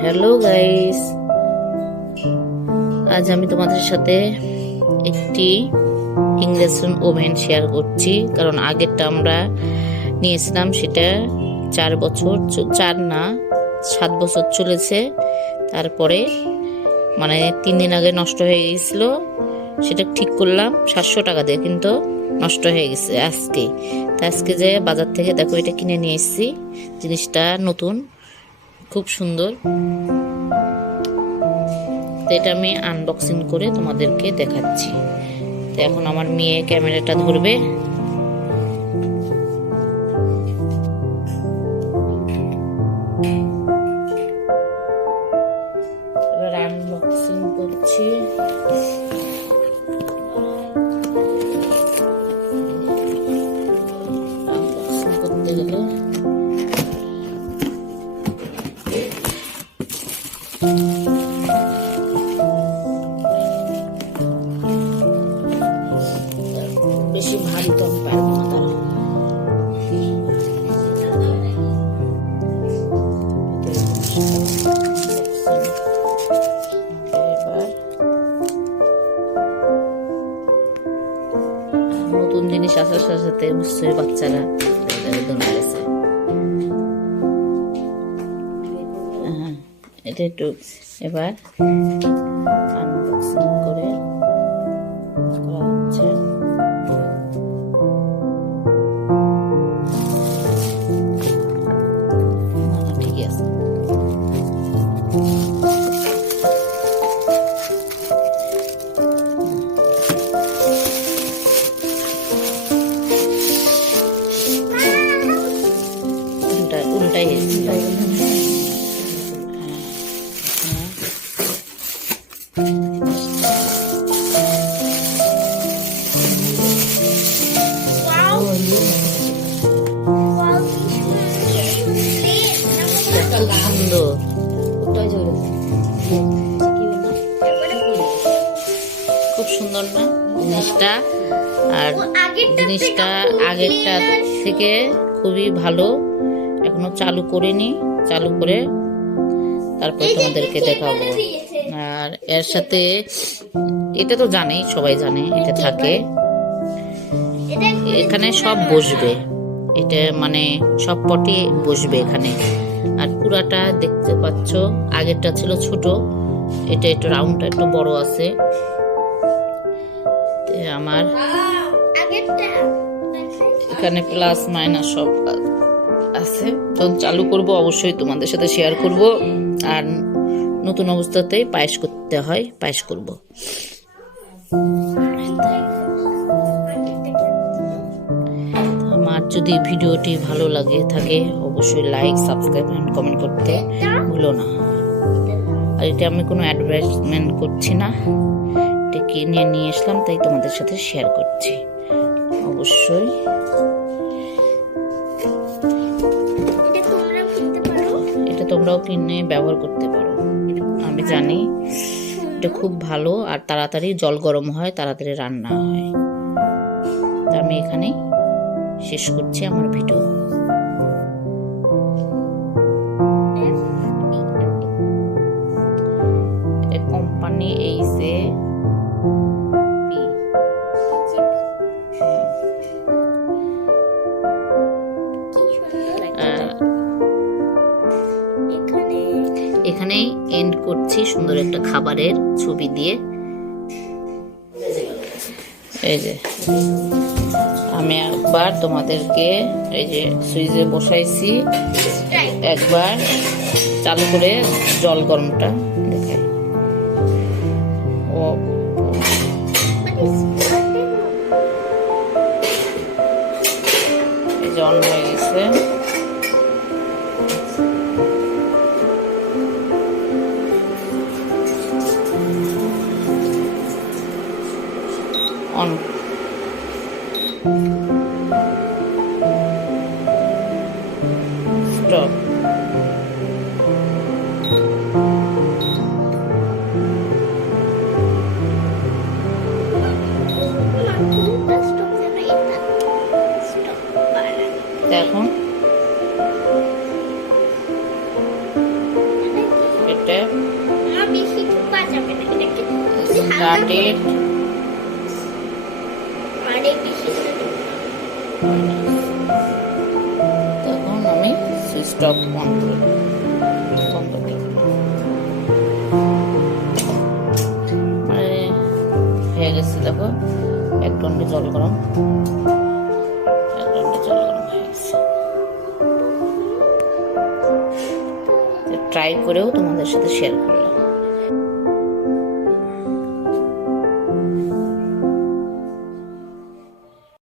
Hello guys, আজ আমি তোমাদের সাথে একটি ইন্ডাকশন ওভেন শেয়ার করছি। কারণ আগেরটা আমরা নিয়েছিলাম, সেটা 4 বছর, 7 বছর চলেছে। তারপরে 3 দিন আগে নষ্ট হয়ে গেছিল। সেটা ঠিক করলাম 700 টাকা দিয়ে, কিন্তু নষ্ট হয়ে গেছে আজকে। তা আজকে যে বাজার থেকে দেখো এটা কিনে নিয়ে এসেছি। জিনিসটা নতুন, খুব সুন্দর। তো এটা আমি আনবক্সিং করে তোমাদেরকে দেখাচ্ছি। তো এখন আমার মেয়ে ক্যামেরাটা ধরবে। এবার আনবক্সিং করছি। আনবক্সিং করতে গেলে বেশি ভারী তো আমি পারবো না। তারা নতুন জিনিস আসার সাথে সাথে নিশ্চয়ই বাচ্চারা গেছে। এটা একটু এবার আনবক্সিং করে করা হচ্ছে। ঠিক আছে, উল্টাই খুব সুন্দর না জিনিসটা? আর জিনিসটা আগেরটা থেকে খুবই ভালো। এখনো চালু করিনি, চালু করে তারপর তোমাদেরকে দেখাবো। আর এর সাথে এটা তো জানেই, সবাই জানে এটা থাকে। এখানে সব বসবে, এটা সব পটে বসবে এখানে। আর পুরাটা দেখতে পাচ্ছ, আগেরটা ছিল ছোট, এটা একটু রাউন্ডটা একটু বড় আছে। আমার এখানে প্লাস মাইনাস সব আছে। যখন চালু করব অবশ্যই তোমাদের সাথে শেয়ার করব। আর নতুন অবস্থাতেই পায়েস করতে হয়, পায়েস করব। আমার যদি ভিডিওটি ভালো লাগে থাকে, অবশ্যই লাইক, সাবস্ক্রাইব এন্ড কমেন্ট করতে ভুলো না। আর এটা আমি কোনো অ্যাডভার্টাইজমেন্ট করছি না, এটা কিনে নিয়ে আসলাম তাই তোমাদের সাথে শেয়ার করছি। অবশ্যই এটা তোমরাও কিনে ব্যবহার করতে পারো। আমি জানি এটা খুব ভালো, আর তাড়াতাড়ি জল গরম হয়, তাড়াতাড়ি রান্না হয়। তা আমি এখানে শেষ করছি আমার ভিডিও। কোম্পানি এইচএ এখানে এন্ড করছি সুন্দর একটা খাবারের ছবি দিয়ে। এই যে আমি একবার তোমাদেরকে এই যে সুইচে বসাইছি, একবার চালু করে জল গরমটা দেখাই। ও এই যে অন হয়ে গেছে। On stop. একটা আমার বেশি ঢোকা যাবে না, এটাকে যদি হালকা স্টার্টেড অনেক বেশি তখন আমি সুইচটা অন করে বন্ধ করে মানে হয়ে গেছে। দেখো 1 ঘন্টা জল গরম, 1 ঘন্টা জল গরম হয়ে গেছে। ট্রাই করেও তোমাদের সাথে শেয়ার করলাম।